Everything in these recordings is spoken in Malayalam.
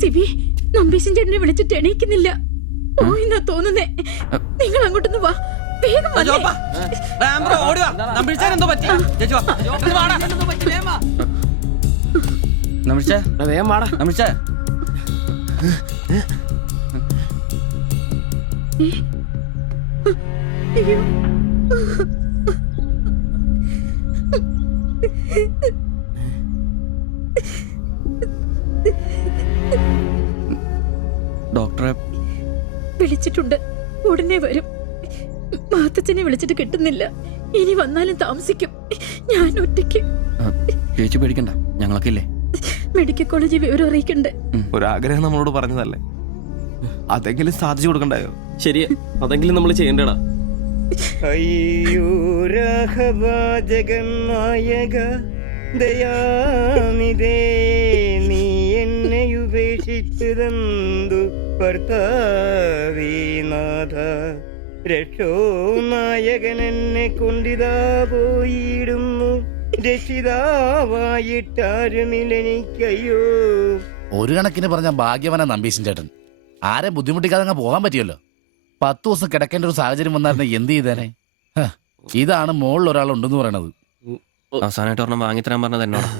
സിബി, നമ്പീശൻ ചേട്ടനെ വിളിച്ചിട്ട് എണീക്കുന്നില്ല. പോയിന്നാ തോന്നുന്നേ. നിങ്ങൾ അങ്ങോട്ടൊന്ന് വാ, വേഗം വന്നേ. അയ്യോ, ഡോക്ടറെ വിളിച്ചിട്ടുണ്ട്, ഉടനെ വരും. മാത്തച്ഛനെ വിളിച്ചിട്ട് കിട്ടുന്നില്ല. ഇനി വന്നാലും താമസിക്കും. ഞാൻ ഒറ്റയ്ക്ക്. ചേച്ചി പേടിക്കണ്ട, ഞങ്ങളൊക്കെ ഇല്ലേ. മെഡിക്കൽ കോളേജിൽ വിവരം അറിയിക്കണ്ടേ? ഒരാഗ്രഹം നമ്മളോട് പറഞ്ഞതല്ലേ, അതെങ്കിലും സാധിച്ചു കൊടുക്കണ്ടായോ? ശരിയാ, അതെങ്കിലും നമ്മൾ ചെയ്യണ്ടടാ. അയ്യോ രാഘവാജകനായക ദയാനിധേ, നീ എന്നെ ഉപേക്ഷിച്ചതെന്തു ഭർത്താവീനാഥ. രക്ഷോ നായകൻ എന്നെ കൊണ്ടിതാ പോയിടുന്നു, രക്ഷിതാവായിട്ടാരുമില്ലെനിക്കയ്യോ. ഒരു കണക്കിന് പറഞ്ഞ ഭാഗ്യവനാ നമ്പീശൻ ചേട്ടൻ. ആരെ ബുദ്ധിമുട്ടിക്കാതെ അങ്ങ് പോകാൻ പറ്റിയല്ലോ. 10 ദിവസം കിടക്കേണ്ട ഒരു സാഹചര്യം വന്നായിരുന്നു എന്ത് ചെയ്തേനെ. ഇതാണ് മുകളിൽ ഒരാളുണ്ടെന്ന് പറയണത്. അവസാനമായിട്ട് ഒരെണ്ണം വാങ്ങിത്തരാൻ പറഞ്ഞത് എന്നോടാ.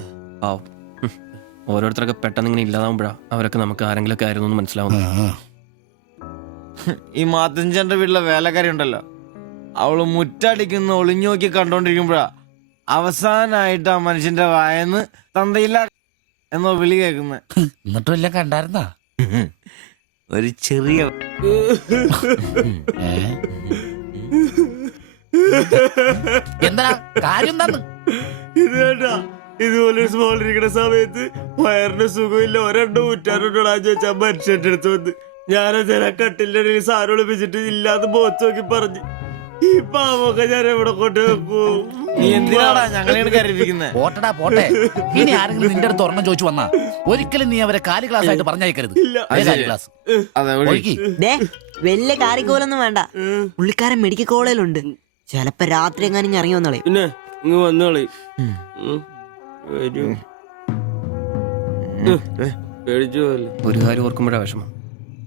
പാവം, ഓരോരുത്തരൊക്കെ പെട്ടെന്ന് ഇങ്ങനെ ഇല്ലാതാവുമ്പോഴാ അവരൊക്കെ നമുക്ക് ആരെങ്കിലൊക്കെ ആയിരുന്നു എന്ന് മനസ്സിലാവുന്നു. ഈ മാത്തഞ്ചന്റെ വീട്ടിലെ വേലക്കാരി ഉണ്ടല്ലോ, അവള് മുറ്റടിക്കുന്ന ഒളിഞ്ഞു നോക്കി കണ്ടോണ്ടിരിക്കുമ്പോഴാ അവസാനായിട്ട് ആ മനുഷ്യന്റെ വായന്ന് തന്തയില്ല എന്നോ വിളി കേൾക്കുന്നത്. എന്നിട്ടും എല്ലാം കണ്ടായിരുന്നാ? ഒരു ചെറിയ എന്താ കാര്യം? എന്താന്ന് ഇത് വേണ്ട, ഇതുപോലെ സ്മോൾ ഇരിക്കുന്ന സമയത്ത് വയറിന് സുഖമില്ല, ഒരെണ്ണം ഊറ്റാറുണ്ടോടാ ചോദിച്ചാ മനുഷ്യന്റെ അടുത്ത് വന്ന് ഞാനതിനെ കട്ടിലിന്റെ ഇടയിൽ സാരം ഒളിപ്പിച്ചിട്ട് ഇല്ലാതെ ബോത്ത് നോക്കി പറഞ്ഞു. ഈ പാവൊക്കെ ഞാൻ എവിടെ കൊണ്ട് വെക്കൂ? നീ എന്തിനാടാ ഞങ്ങളെയാണ് കരയിപ്പിക്കുന്നത്? പോട്ടടാ പോട്ടെ. ഇനി ആരെങ്കിലും നിന്റെ അടുത്ത് ഒരെണ്ണം ചോദിച്ചു വന്നാ ഒരിക്കലും നീ അവരെ കാലി ക്ലാസ് ആയിട്ട് പറഞ്ഞയക്കരുത്. ക്ലാസ് വലിയ കാരിക്കോലൊന്നും വേണ്ട. പുള്ളിക്കാരൻ മെഡിക്കൽ കോളേജിലുണ്ട്. ചിലപ്പോ രാത്രി എങ്ങാനും ഇറങ്ങി വന്നോളെ. പിന്നെ ഇങ്ങ് വന്നോളി. പേടിച്ചു പോയല്ലേ. ഒരു കാര്യം ഓർക്കുമ്പോഴാ വിഷമം.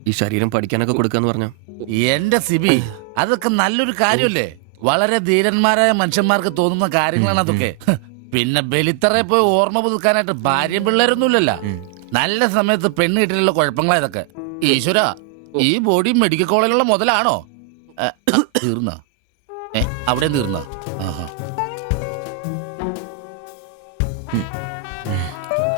ഈ ശരീരം പഠിക്കാനൊക്കെ കൊടുക്കാന്ന് പറഞ്ഞാ. എന്റെ സിബി, അതൊക്കെ നല്ലൊരു കാര്യമല്ലേ? വളരെ ധീരന്മാരായ മനുഷ്യന്മാർക്ക് തോന്നുന്ന കാര്യങ്ങളാണ് അതൊക്കെ. പിന്നെ ബലിത്തറയെ പോയി ഓർമ്മ പുതുക്കാനായിട്ട് ഭാര്യയും പിള്ളേരൊന്നുമില്ലല്ലോ. നല്ല സമയത്ത് പെണ്ണ് കിട്ടിയുള്ള കുഴപ്പങ്ങളാ ഇതൊക്കെ. ഈശ്വര, ഈ ബോഡി മെഡിക്കൽ കോളേജിലുള്ള മുതലാണോ? തീർന്ന അവിടെ തീർന്ന.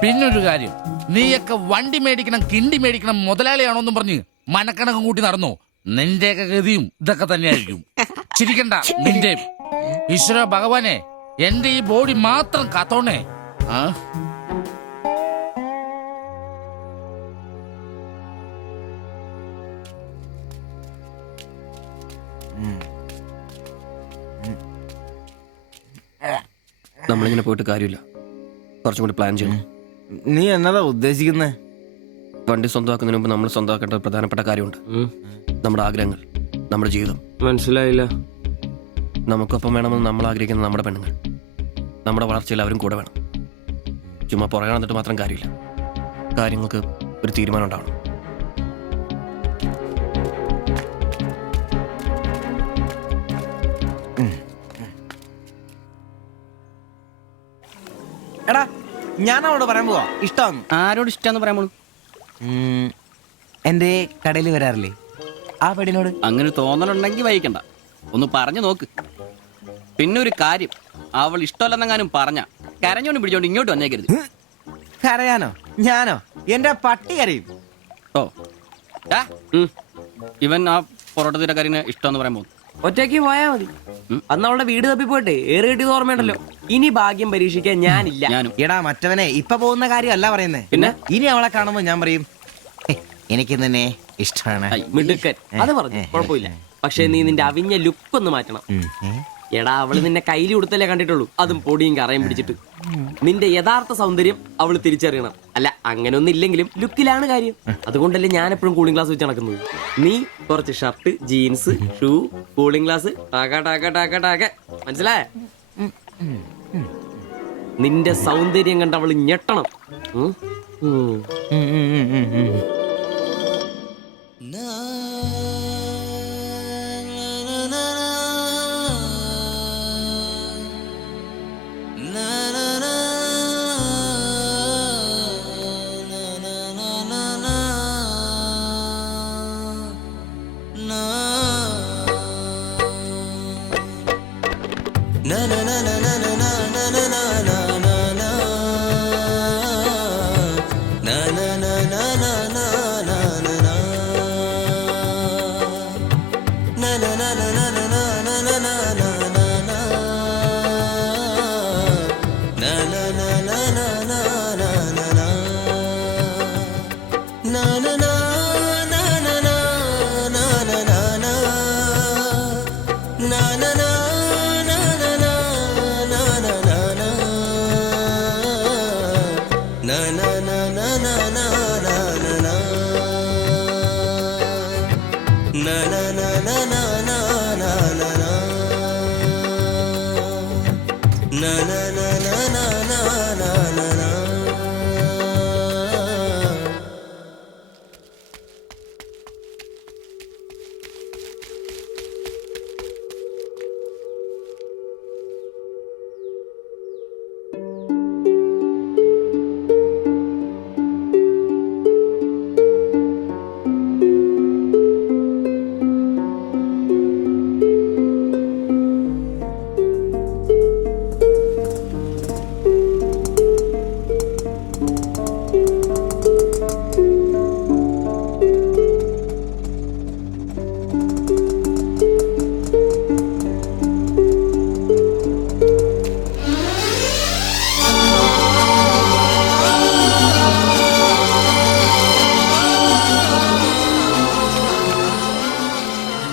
പിന്നൊരു കാര്യം, നീയൊക്കെ വണ്ടി മേടിക്കണം, കിണ്ടി മേടിക്കണം, മുതലാളിയാണോന്നും പറഞ്ഞ് മനക്കണക്കം കൂട്ടി നടന്നോ? നിന്റെയൊക്കെ ഗതിയും ഇതൊക്കെ തന്നെയായിരിക്കും. ചിരിക്കണ്ട നിന്റെ. ഈശ്വര ഭഗവാനെ, എന്റെ ഈ ബോഡി മാത്രം കാത്തോണേ. നമ്മളിങ്ങനെ പോയിട്ട് കാര്യമില്ല, കുറച്ചും കൂടി പ്ലാൻ ചെയ്യണം. നീ എന്നതാ ഉദ്ദേശിക്കുന്നേ? വണ്ടി സ്വന്തമാക്കുന്നതിന് മുമ്പ് നമ്മൾ സ്വന്തമാക്കേണ്ട ഒരു പ്രധാനപ്പെട്ട കാര്യമുണ്ട്. നമ്മുടെ ആഗ്രഹങ്ങൾ, നമ്മുടെ ജീവിതം. മനസ്സിലായില്ല. നമുക്കൊപ്പം വേണമെന്ന് നമ്മൾ ആഗ്രഹിക്കുന്ന നമ്മുടെ പെണ്ണുങ്ങൾ. നമ്മുടെ വളർച്ചയിൽ അവരും കൂടെ വേണം. ചുമ്മാ പുറകെ നടന്നിട്ട് മാത്രം കാര്യമില്ല. കാര്യങ്ങൾക്ക് ഒരു തീരുമാനം ഉണ്ടാവണം. എടാ, ഞാൻ അവളോട് പറയാൻ പോവാ ഇഷ്ടമാണ്. ആരോട് ഇഷ്ടമാന്ന് പറയാൻ പോണു? എന്റെ കടയിൽ വരാറില്ലേ ആ പെടിനോട്? അങ്ങനെ തോന്നലുണ്ടെങ്കിൽ വൈകണ്ട, ഒന്ന് പറഞ്ഞു നോക്ക്. പിന്നെ ഒരു കാര്യം, അവൾ ഇഷ്ടമല്ലെന്നെങ്ങാനും പറഞ്ഞ കരഞ്ഞോണ്ട് പിടിച്ചോണ്ട് ഇങ്ങോട്ട് വന്നേക്കരുത്. കരയാനോ? ഞാനോ? എന്റെ പട്ടി കരയും. ഓ, ഇവൻ ആ പൊറോട്ട തീരക്കാരിനെ ഇഷ്ടമെന്ന് പറയാൻ പോകും. ഒറ്റയ്ക്ക് പോയാ മതി. അന്ന് അവളുടെ വീട് തപ്പി പോട്ടെ, ഏറെ കിട്ടിയത് ഓർമ്മയുണ്ടല്ലോ. ഇനി ഭാഗ്യം പരീക്ഷിക്കാൻ ഞാനില്ല. എടാ മറ്റവനെ, ഇപ്പൊ പോകുന്ന കാര്യമല്ല പറയുന്നേ. പിന്നെ ഇനി അവളെ കാണുമ്പോ ഞാൻ പറയും എനിക്ക് തന്നെ ഇഷ്ടമാണ്. മിടുക്കൻ, അത് പറഞ്ഞു കുഴപ്പമില്ല. പക്ഷെ നീ നിന്റെ അവിഞ്ഞ ലുക്ക് ഒന്ന് മാറ്റണം. എടാ അവള് നിന്നെ കയ്യിൽ കൊടുത്തല്ലേ കണ്ടിട്ടുള്ളൂ, അതും പൊടിയും കറയും പിടിച്ചിട്ട്. നിന്റെ യഥാർത്ഥ സൗന്ദര്യം അവള് തിരിച്ചറിയണം. അല്ല അങ്ങനെ ഒന്നും ഇല്ലെങ്കിലും ലുക്കിലാണ് കാര്യം. അതുകൊണ്ടല്ലേ ഞാൻ എപ്പോഴും കൂളിംഗ് ഗ്ലാസ് വെച്ച് നടക്കുന്നത്. നീ കുറച്ച് shirt, jeans, shoe, cooling glass, ടാക്ക ടാക്ക ടാക്ക ടാക്ക. മനസ്സിലായ? നിന്റെ സൗന്ദര്യം കണ്ട് അവള് ഞെട്ടണം. ഉം? ഉം.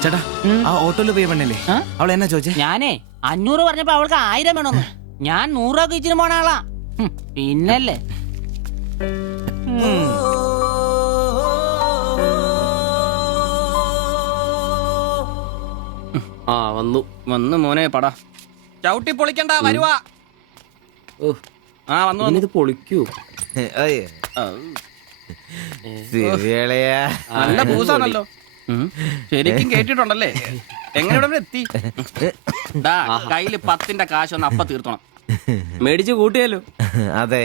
ചേട്ടാ ആ ഓട്ടോയിൽ പോയി പെണ്ണല്ലേ അവൾ എന്നാ ചോദിച്ചേ? ഞാനേ 500 പറഞ്ഞപ്പോ അവൾക്ക് 1000 വേണമെന്ന്. ഞാൻ 100 രൂപ ഇച്ചിരി പോണ ആളാ. പിന്നല്ലേ ആ വന്നു വന്ന് മോനെ പടാ ചവിട്ടി പൊളിക്കണ്ട വരുവാ. ആ വന്നു വന്നു. ഇത് പൊളിക്കൂ. നല്ല പൂസാണല്ലോ. ശരിക്കും കേട്ടിട്ടുണ്ടല്ലേ? എങ്ങനെ ഇവിടെ എത്തി? കയ്യില് 10ന്റെ കാശൊന്ന് അപ്പ തീർത്തണം. മേടിച്ച് കൂട്ടിയല്ലോ. അതെ,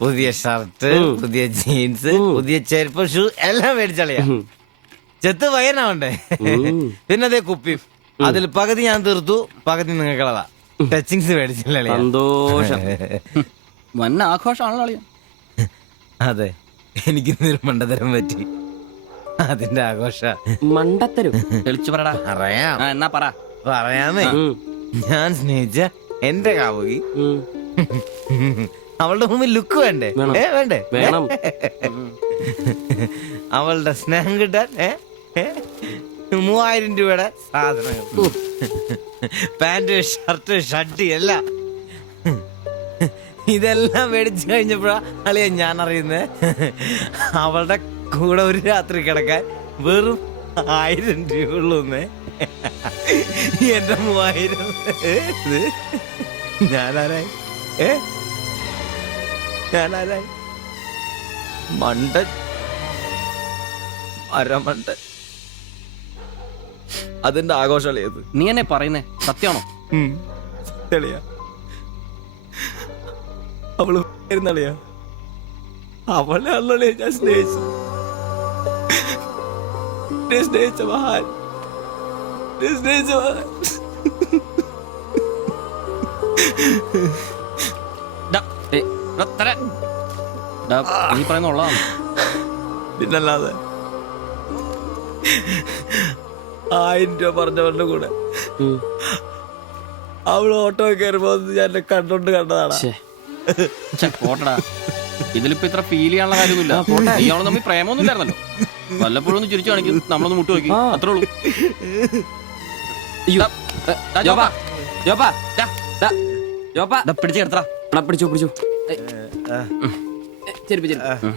പുതിയ ഷർട്ട്, പുതിയ ജീൻസ്, പുതിയ ചെരുപ്പ്, ഷൂ എല്ലാം മേടിച്ചളിയാ. ചെത്ത് പയ്യനാവണ്ടേ? പിന്നെ അതേ കുപ്പി, അതിൽ പകുതി ഞാൻ തീർത്തു, പകുതി നിങ്ങൾക്കുള്ളതാ. ടച്ചിങ്സ് മേടിച്ചില്ലേ? സന്തോഷം. വന്ന ആഘോഷമാണല്ലോ അളിയാ. അതെ, എനിക്ക് മണ്ടതരം പറ്റി, അതിന്റെ ആഘോഷ. മണ്ടത്തരും തെളിച്ചു പറടാ. പറയാം, എന്നാ പറ. പറയാമേ. ഞാൻ സ്നേഹിച്ച എന്റെ കാമുകി അവളുടെ മുമ്പിൽ ലുക്ക് വേണ്ടേ? വേണ്ടേ? വേണം. അവളുടെ സ്നേഹം കിട്ടാൻ 3000 രൂപയുടെ സാധനങ്ങൾ, പാന്റ്, ഷർട്ട്, ഷഡ്ഡി എല്ലാം. ഇതെല്ലാം മേടിച്ചു കഴിഞ്ഞപ്പോഴാ അളിയ ഞാൻ അറിയുന്നേ, അവളുടെ കൂടെ ഒരു രാത്രി കിടക്കാൻ വെറും 1000 രൂപ ഉള്ളൂന്നേ. എന്റെ 3000 ഞാനാരായി? ഞാനാരായി? മണ്ടൻ, അരമണ്ടൻ. അതിന്റെ ആഘോഷമല്ലേ? നീ എന്നെ പറയുന്നേ സത്യമാണോ? തെളിയ അവള് ളിയാ, അവളെ അല്ലേ ഞാൻ സ്നേഹിച്ചു. സ്നേഹിച്ച മഹാൻ, സ്നേഹിച്ച മഹാൻ. നീ പറയുന്ന ഉള്ളതാണ്. പിന്നല്ലാതെ 1000 രൂപ പറഞ്ഞവരുടെ കൂടെ അവള് ഓട്ടോ കയറുമ്പോ ഞാൻ കണ്ടോണ്ട് കണ്ടതാണ്. പോട്ടടാ, ഇതിലിപ്പോ ഇത്ര ഫീൽ ചെയ്യാനുള്ള കാര്യമൊന്നുമില്ല. ഇയാള് തമ്മിൽ പ്രേമൊന്നും ഇല്ലായിരുന്നല്ലോ. വല്ലപ്പോഴും ഒന്ന് ചിരിച്ചു കാണിക്കും, നമ്മളൊന്ന് മുട്ടു നോക്കി, അത്രേ ഉള്ളൂ. ജോപ്പാ ദാ, ദാ. ജോപ്പാ പിടിച്ചു കിടത്താ. എടാ, പിടിച്ചോ പിടിച്ചോ ചെരുപ്പ് ചെരുപ്പ്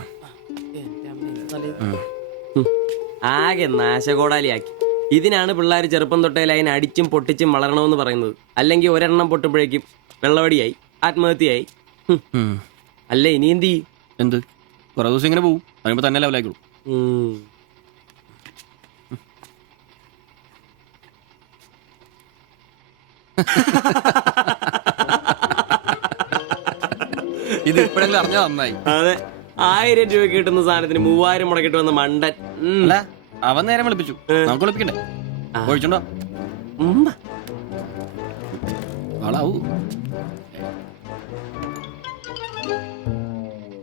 ആകെ നാശകോടാലിയാക്കി. ഇതിനാണ് പിള്ളേർ ചെറുപ്പം തൊട്ടേ ലൈൻ അടിച്ചും പൊട്ടിച്ചും വളരണമെന്ന് പറയുന്നത്. അല്ലെങ്കിൽ ഒരെണ്ണം പൊട്ടുമ്പോഴേക്കും വെള്ളവടിയായി, ആത്മഹത്യയായി. അല്ല ഇനി എന്ത് ചെയ്യും? എന്ത് കുറെ ദിവസം ഇങ്ങനെ പോവും, പറയുമ്പോ തന്നെ ലെവലായിക്കോളൂ. ഇത് ഇപ്പോഴെങ്കിലും അറിഞ്ഞാ നന്നായി. അതെ, 1000 രൂപ കിട്ടുന്ന സാധനത്തിന് 3000 മുടക്കിട്ട് വന്ന മണ്ടൻ. അല്ല അവൻ നേരം വിളിപ്പിച്ചു, നമുക്ക് വിളിപ്പിക്കണ്ടേ? ഒഴിച്ചുണ്ടോ ആളാവൂ.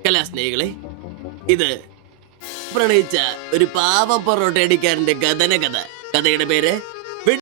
കലാസ്നേഹികളെ, ഇത് പ്രണയിച്ച ഒരു പാവം പൊറോട്ട അടിക്കാരന്റെ കഥന കഥ. കഥയുടെ പേര്